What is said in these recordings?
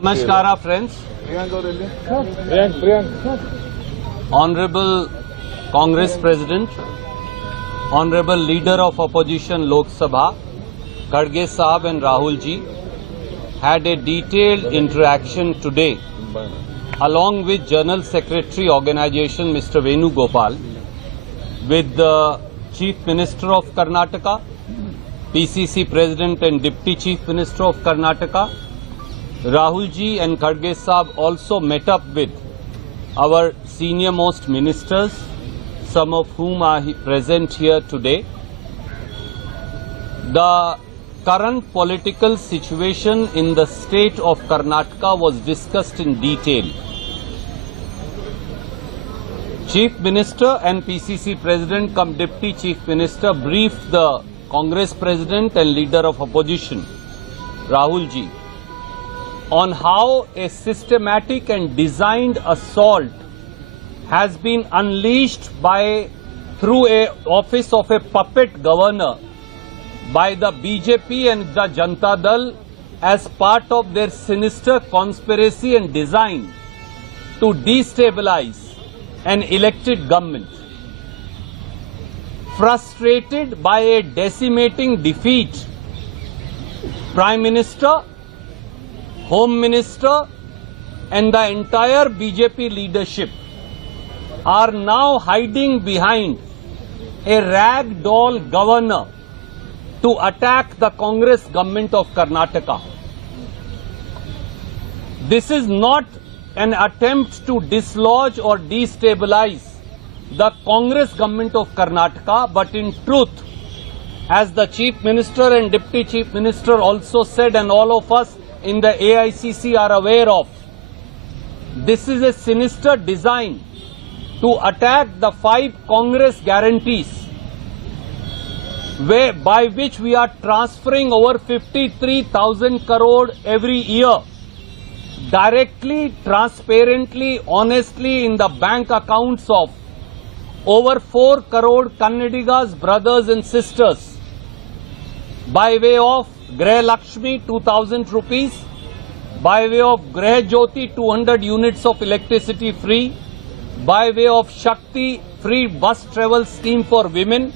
Namaskara friends. Honorable Congress President, Honorable Leader of Opposition Lok Sabha, Kharge Sahab and Rahul ji had a detailed interaction today along with General Secretary Organization Mr. Venu Gopal with the Chief Minister of Karnataka, PCC President and Deputy Chief Minister of Karnataka. Rahul ji and Kharge Sahab also met up with our senior most ministers, some of whom are present here today. The current political situation in the state of Karnataka was discussed in detail. Chief Minister and PCC President cum Deputy Chief Minister briefed the Congress President and Leader of Opposition, Rahul ji, on how a systematic and designed assault has been unleashed through a office of a puppet governor by the BJP and the Janata Dal as part of their sinister conspiracy and design to destabilize an elected government. Frustrated by a decimating defeat, Prime Minister, Home Minister and the entire BJP leadership are now hiding behind a ragdoll governor to attack the Congress government of Karnataka. This is not an attempt to dislodge or destabilize the Congress government of Karnataka, but in truth, as the Chief Minister and Deputy Chief Minister also said, and all of us in the AICC are aware of, this is a sinister design to attack the 5 Congress guarantees by which we are transferring over 53,000 crore every year directly, transparently, honestly in the bank accounts of over 4 crore Kannadigas, brothers and sisters, by way of Greh Lakshmi 2,000 rupees, by way of Greh Jyoti 200 units of electricity free, by way of Shakti free bus travel scheme for women,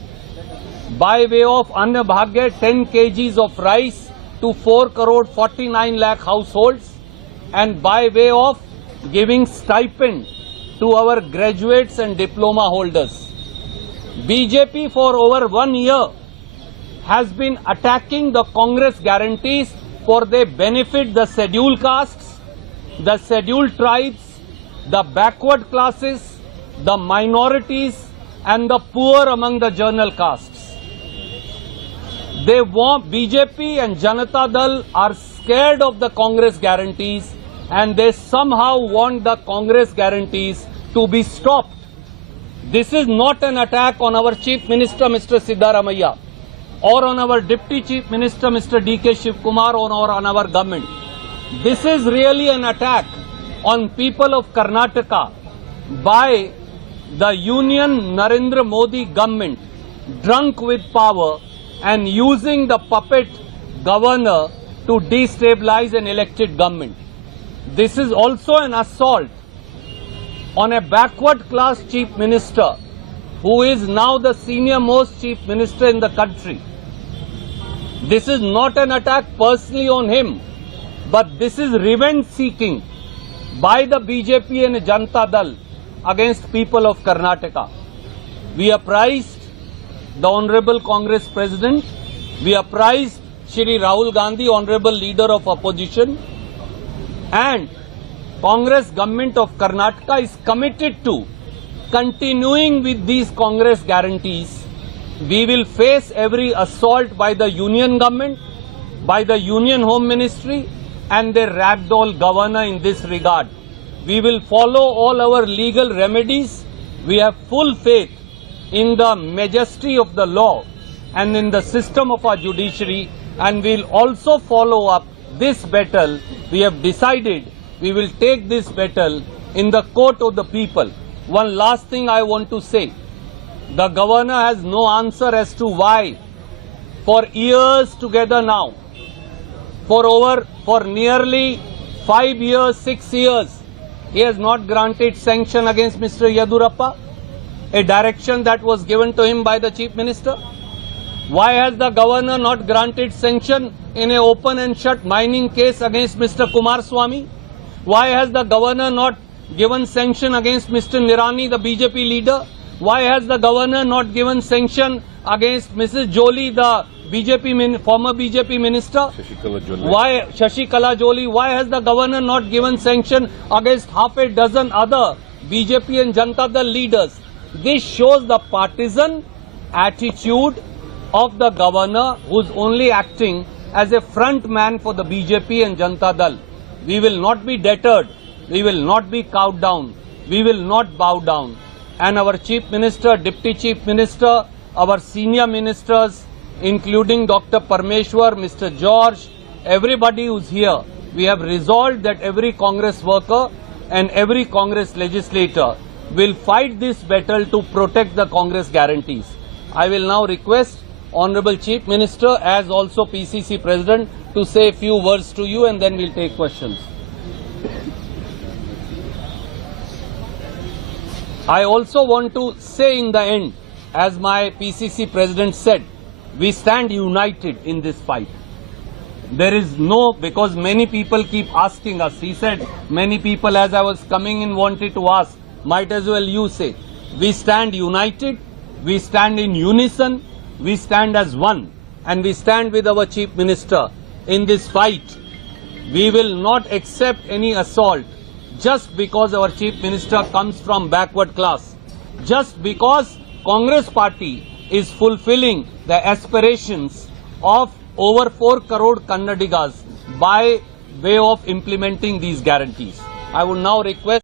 by way of Anna Bhagya 10 kgs of rice to 4 crore 49 lakh households, and by way of giving stipend to our graduates and diploma holders. BJP for over 1 year has been attacking the Congress guarantees for they benefit the scheduled castes, the scheduled tribes, the backward classes, the minorities and the poor among the general castes. They want, BJP and Janata Dal are scared of the Congress guarantees and they somehow want the Congress guarantees to be stopped. This is not an attack on our Chief Minister Mr. Siddaramaiah or on our Deputy Chief Minister Mr. D.K. Shivkumar or on our government. This is really an attack on people of Karnataka by the Union Narendra Modi government, drunk with power and using the puppet governor to destabilize an elected government. This is also an assault on a backward class Chief Minister who is now the senior most Chief Minister in the country. This is not an attack personally on him, but this is revenge seeking by the BJP and Janata Dal against people of Karnataka. We apprised the Honorable Congress President, we apprised Shri Rahul Gandhi, Honorable Leader of Opposition, and Congress government of Karnataka is committed to continuing with these Congress guarantees. We will face every assault by the Union government, by the Union Home Ministry and their ragdoll governor in this regard. We will follow all our legal remedies. We have full faith in the majesty of the law and in the system of our judiciary, and we will also follow up this battle. We have decided we will take this battle in the court of the people. One last thing I want to say. The governor has no answer as to why for years together now, for nearly 5 years, 6 years, he has not granted sanction against Mr. Yadurappa, a direction that was given to him by the Chief Minister? Why has the governor not granted sanction in an open and shut mining case against Mr. Kumaraswamy? Why has the governor not given sanction against Mr. Nirani, the BJP leader? Why has the governor not given sanction against Mrs. Jolie, the former BJP minister? Shashikala Jolie. Why has the governor not given sanction against half a dozen other BJP and Janata Dal leaders? This shows the partisan attitude of the governor, who is only acting as a front man for the BJP and Janata Dal. We will not be deterred. We will not be cowed down. We will not bow down. And our Chief Minister, Deputy Chief Minister, our senior ministers, including Dr. Parmeshwar, Mr. George, everybody who's here, we have resolved that every Congress worker and every Congress legislator will fight this battle to protect the Congress guarantees. I will now request Honorable Chief Minister, as also PCC President, to say a few words to you, and then we'll take questions. I also want to say in the end, as my PCC President said, we stand united in this fight. There is no, because many people keep asking us, he said, many people as I was coming in wanted to ask, might as well you say. We stand united, we stand in unison, we stand as one, and we stand with our Chief Minister in this fight. We will not accept any assault just because our Chief Minister comes from backward class, just because Congress Party is fulfilling the aspirations of over 4 crore Kannadigas by way of implementing these guarantees. I would now request